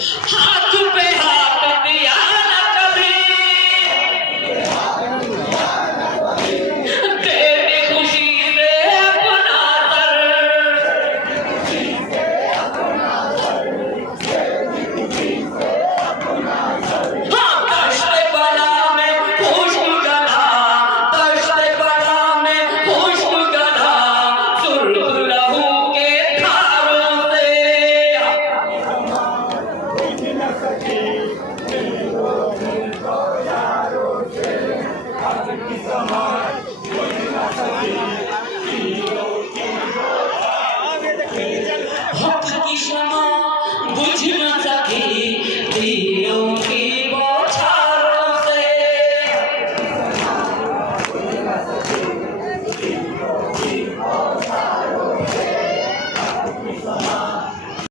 हाथ पे हाथ दिया न कभी, तेरी खुशी से अपना सर, हाँ दश्ते बला में खुशबू गधा, दश्ते बला में खुशबू गधा, सुर्ख लहू के धारों से हक की शमा बुझ न